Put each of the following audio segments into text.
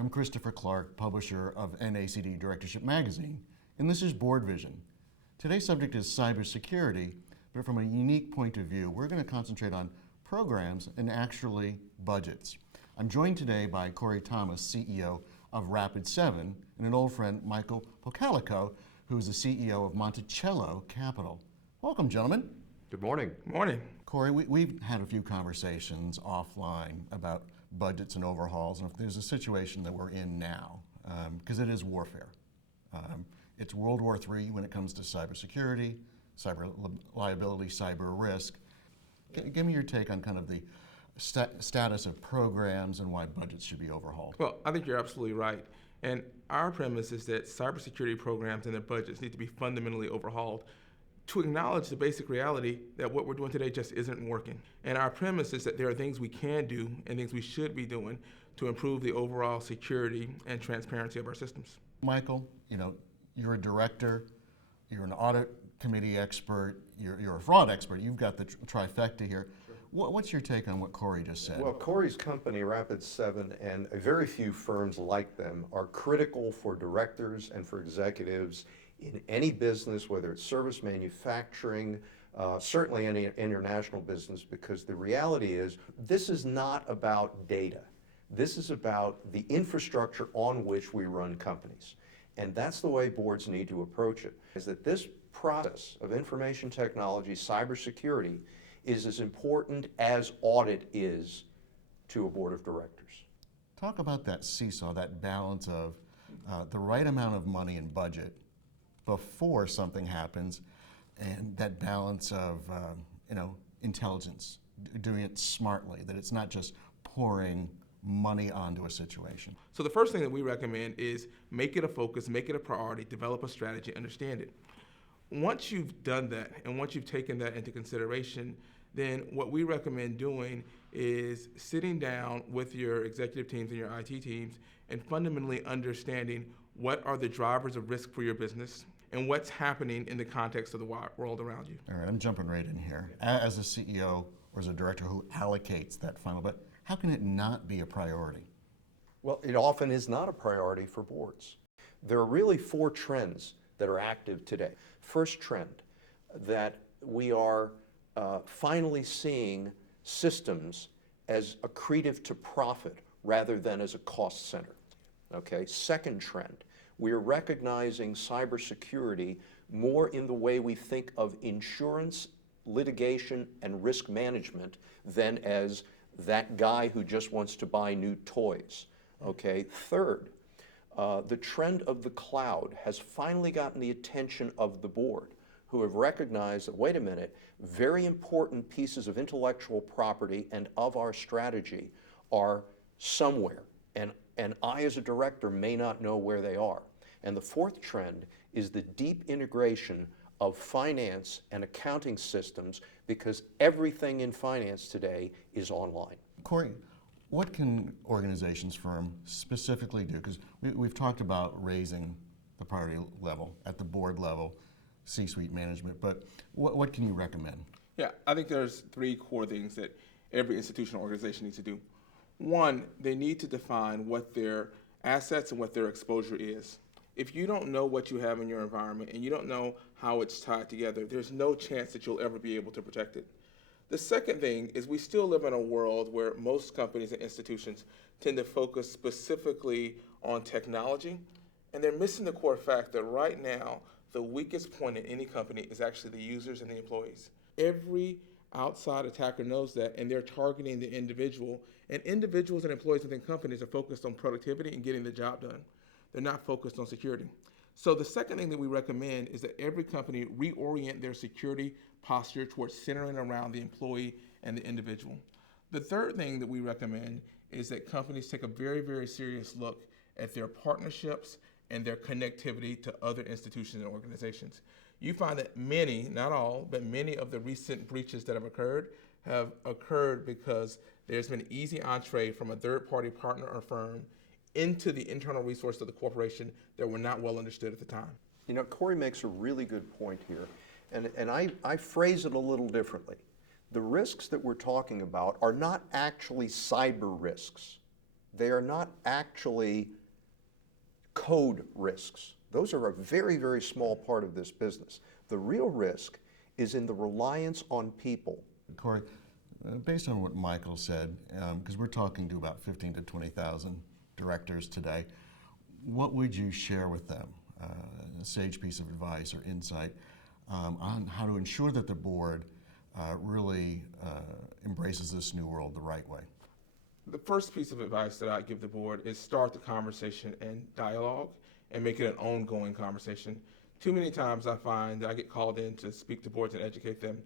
I'm Christopher Clark, publisher of NACD Directorship Magazine, and this is BoardVision. Today's subject is cybersecurity, but from a unique point of view, we're going to concentrate on programs and actually budgets. I'm joined today by Corey Thomas, CEO of Rapid7, and an old friend, Michael Pocalyko, who is the CEO of Monticello Capital. Welcome, gentlemen. Good morning. Good morning. Corey, we've had a few conversations offline about budgets and overhauls, and if there's a situation that we're in now, because it is warfare. It's World War III when it comes to cybersecurity, cyber liability, cyber risk. Give me your take on kind of the status of programs and why budgets should be overhauled. Well, I think you're absolutely right. And our premise is that cybersecurity programs and their budgets need to be fundamentally overhauled to acknowledge the basic reality that what we're doing today just isn't working. And our premise is that there are things we can do and things we should be doing to improve the overall security and transparency of our systems. Michael, you're a director, you're an audit committee expert, you're a fraud expert, you've got the trifecta here. Sure. What's your take on what Corey just said? Well, Corey's company, Rapid7, and a very few firms like them are critical for directors and for executives in any business, whether it's service manufacturing, certainly any international business, because the reality is this is not about data. This is about the infrastructure on which we run companies. And that's the way boards need to approach it, is that this process of information technology, cybersecurity, is as important as audit is to a board of directors. Talk about that seesaw, that balance of the right amount of money and budget before something happens, and that balance of intelligence, doing it smartly, that it's not just pouring money onto a situation. So the first thing that we recommend is make it a focus, make it a priority, develop a strategy, understand it. Once you've done that and once you've taken that into consideration, then what we recommend doing is sitting down with your executive teams and your IT teams and fundamentally understanding what are the drivers of risk for your business and what's happening in the context of the world around you. All right, I'm jumping right in here. As a CEO or as a director who allocates that final, but how can it not be a priority? Well, it often is not a priority for boards. There are really four trends that are active today. First trend, that we are finally seeing systems as accretive to profit rather than as a cost center. Okay. Second trend, we are recognizing cybersecurity more in the way we think of insurance, litigation, and risk management than as that guy who just wants to buy new toys. Okay. Third, the trend of the cloud has finally gotten the attention of the board, who have recognized that, wait a minute, very important pieces of intellectual property and of our strategy are somewhere, and I as a director may not know where they are. And the fourth trend is the deep integration of finance and accounting systems, because everything in finance today is online. Corey, what can organizations, firms specifically do? Because we've talked about raising the priority level at the board level, C-suite management, but what can you recommend? Yeah, I think there's three core things that every institutional organization needs to do. One, they need to define what their assets and what their exposure is. If you don't know what you have in your environment and you don't know how it's tied together, there's no chance that you'll ever be able to protect it. The second thing is we still live in a world where most companies and institutions tend to focus specifically on technology, and they're missing the core fact that right now, the weakest point in any company is actually the users and the employees. Every outside attacker knows that, and they're targeting the individual, and individuals and employees within companies are focused on productivity and getting the job done. They're not focused on security. So the second thing that we recommend is that every company reorient their security posture towards centering around the employee and the individual. The third thing that we recommend is that companies take a very, very serious look at their partnerships and their connectivity to other institutions and organizations. You find that many, not all, but many of the recent breaches that have occurred because there's been easy entree from a third-party partner or firm into the internal resources of the corporation that were not well understood at the time. Corey makes a really good point here, and I phrase it a little differently. The risks that we're talking about are not actually cyber risks. They are not actually code risks. Those are a very, very small part of this business. The real risk is in the reliance on people. Corey, based on what Michael said, because we're talking to about 15 to 20,000 directors today, what would you share with them, a sage piece of advice or insight on how to ensure that the board really embraces this new world the right way? The first piece of advice that I give the board is start the conversation and dialogue and make it an ongoing conversation. Too many times I find that I get called in to speak to boards and educate them.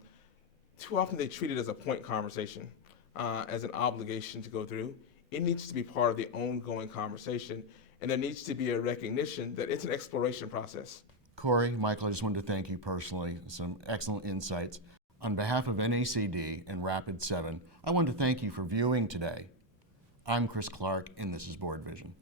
Too often they treat it as a point conversation, as an obligation to go through. It needs to be part of the ongoing conversation, and there needs to be a recognition that it's an exploration process. Corey, Michael, I just wanted to thank you personally. Some excellent insights. On behalf of NACD and Rapid7, I want to thank you for viewing today. I'm Chris Clark, and this is BoardVision.